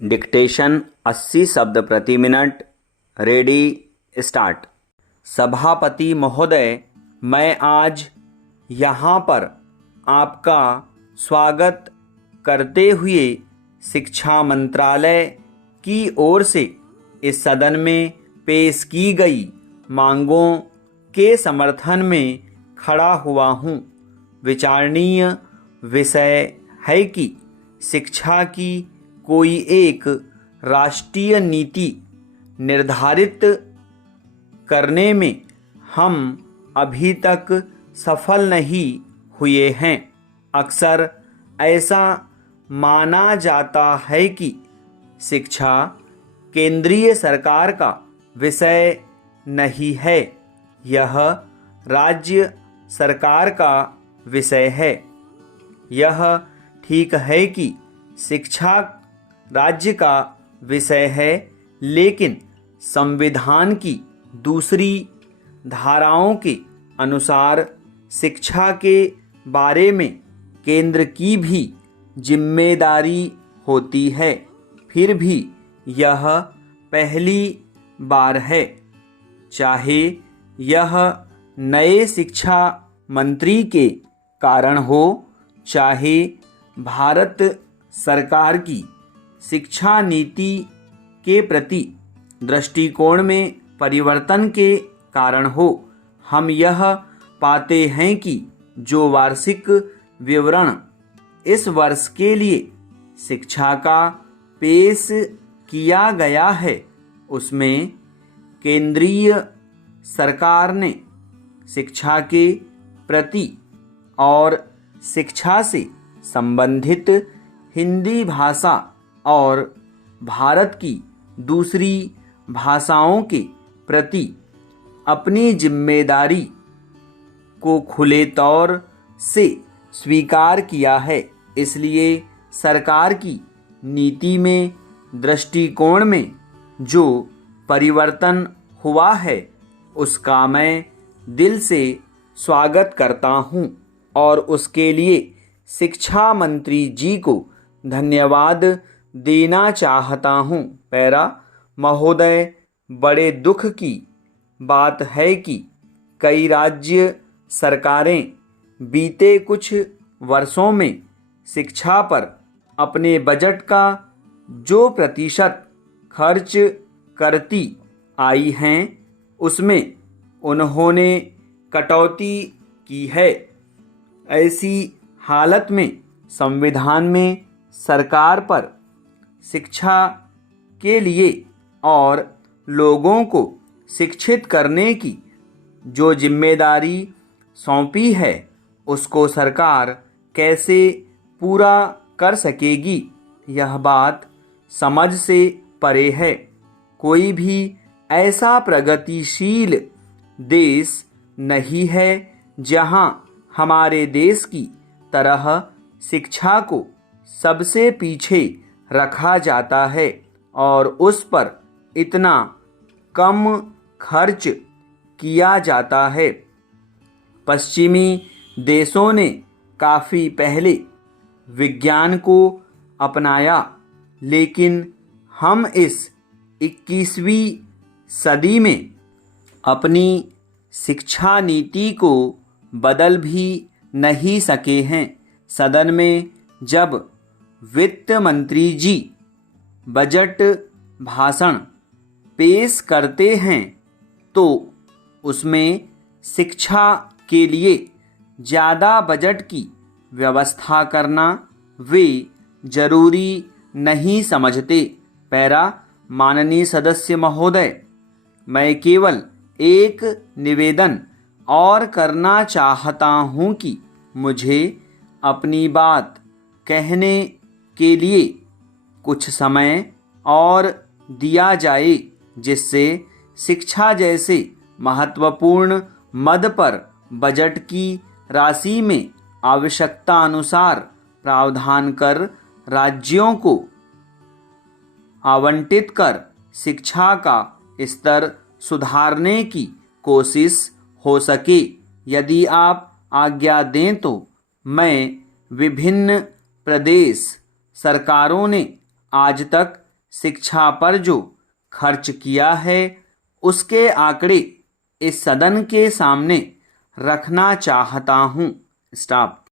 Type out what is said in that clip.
Dictation 80 शब्द प्रति minute. Ready start. सभापति महोदय, मैं आज यहाँ पर आपका स्वागत करते हुए शिक्षा मंत्रालय की ओर से इस सदन में पेश की गई मांगों के समर्थन में खड़ा हुआ हूँ। विचारणीय विषय है कि शिक्षा की कोई एक राष्ट्रीय नीति निर्धारित करने में हम अभी तक सफल नहीं हुए हैं। अक्सर ऐसा माना जाता है कि शिक्षा केंद्रीय सरकार का विषय नहीं है, यह राज्य सरकार का विषय है। यह ठीक है कि शिक्षा राज्य का विषय है, लेकिन संविधान की दूसरी धाराओं के अनुसार शिक्षा के बारे में केंद्र की भी जिम्मेदारी होती है। फिर भी यह पहली बार है, चाहे यह नए शिक्षा मंत्री के कारण हो, चाहे भारत सरकार की शिक्षा नीति के प्रति दृष्टिकोण में परिवर्तन के कारण हो। हम यह पाते हैं कि जो वार्षिक विवरण इस वर्ष के लिए शिक्षा का पेश किया गया है, उसमें केंद्रीय सरकार ने शिक्षा के प्रति और शिक्षा से संबंधित हिंदी भाषा और भारत की दूसरी भाषाओं के प्रति अपनी जिम्मेदारी को खुले तौर से स्वीकार किया है। इसलिए सरकार की नीति में दृष्टिकोण में जो परिवर्तन हुआ है, उसका मैं दिल से स्वागत करता हूँ और उसके लिए शिक्षा मंत्री जी को धन्यवाद देना चाहता हूँ। पैरा महोदय, बड़े दुख की बात है कि कई राज्य सरकारें बीते कुछ वर्षों में शिक्षा पर अपने बजट का जो प्रतिशत खर्च करती आई हैं, उसमें उन्होंने कटौती की है। ऐसी हालत में संविधान में सरकार पर शिक्षा के लिए और लोगों को शिक्षित करने की जो जिम्मेदारी सौंपी है, उसको सरकार कैसे पूरा कर सकेगी, यह बात समझ से परे है। कोई भी ऐसा प्रगतिशील देश नहीं है जहां हमारे देश की तरह शिक्षा को सबसे पीछे रखा जाता है और उस पर इतना कम खर्च किया जाता है। पश्चिमी देशों ने काफ़ी पहले विज्ञान को अपनाया, लेकिन हम इस 21वीं सदी में अपनी शिक्षा नीति को बदल भी नहीं सके हैं। सदन में जब वित्त मंत्री जी बजट भाषण पेश करते हैं, तो उसमें शिक्षा के लिए ज़्यादा बजट की व्यवस्था करना वे जरूरी नहीं समझते। पैरा माननीय सदस्य महोदय, मैं केवल एक निवेदन और करना चाहता हूँ कि मुझे अपनी बात कहने के लिए कुछ समय और दिया जाए, जिससे शिक्षा जैसे महत्वपूर्ण मद पर बजट की राशि में आवश्यकता अनुसार प्रावधान कर राज्यों को आवंटित कर शिक्षा का स्तर सुधारने की कोशिश हो सके। यदि आप आज्ञा दें तो मैं विभिन्न प्रदेश सरकारों ने आज तक शिक्षा पर जो खर्च किया है उसके आंकड़े इस सदन के सामने रखना चाहता हूँ। स्टॉप।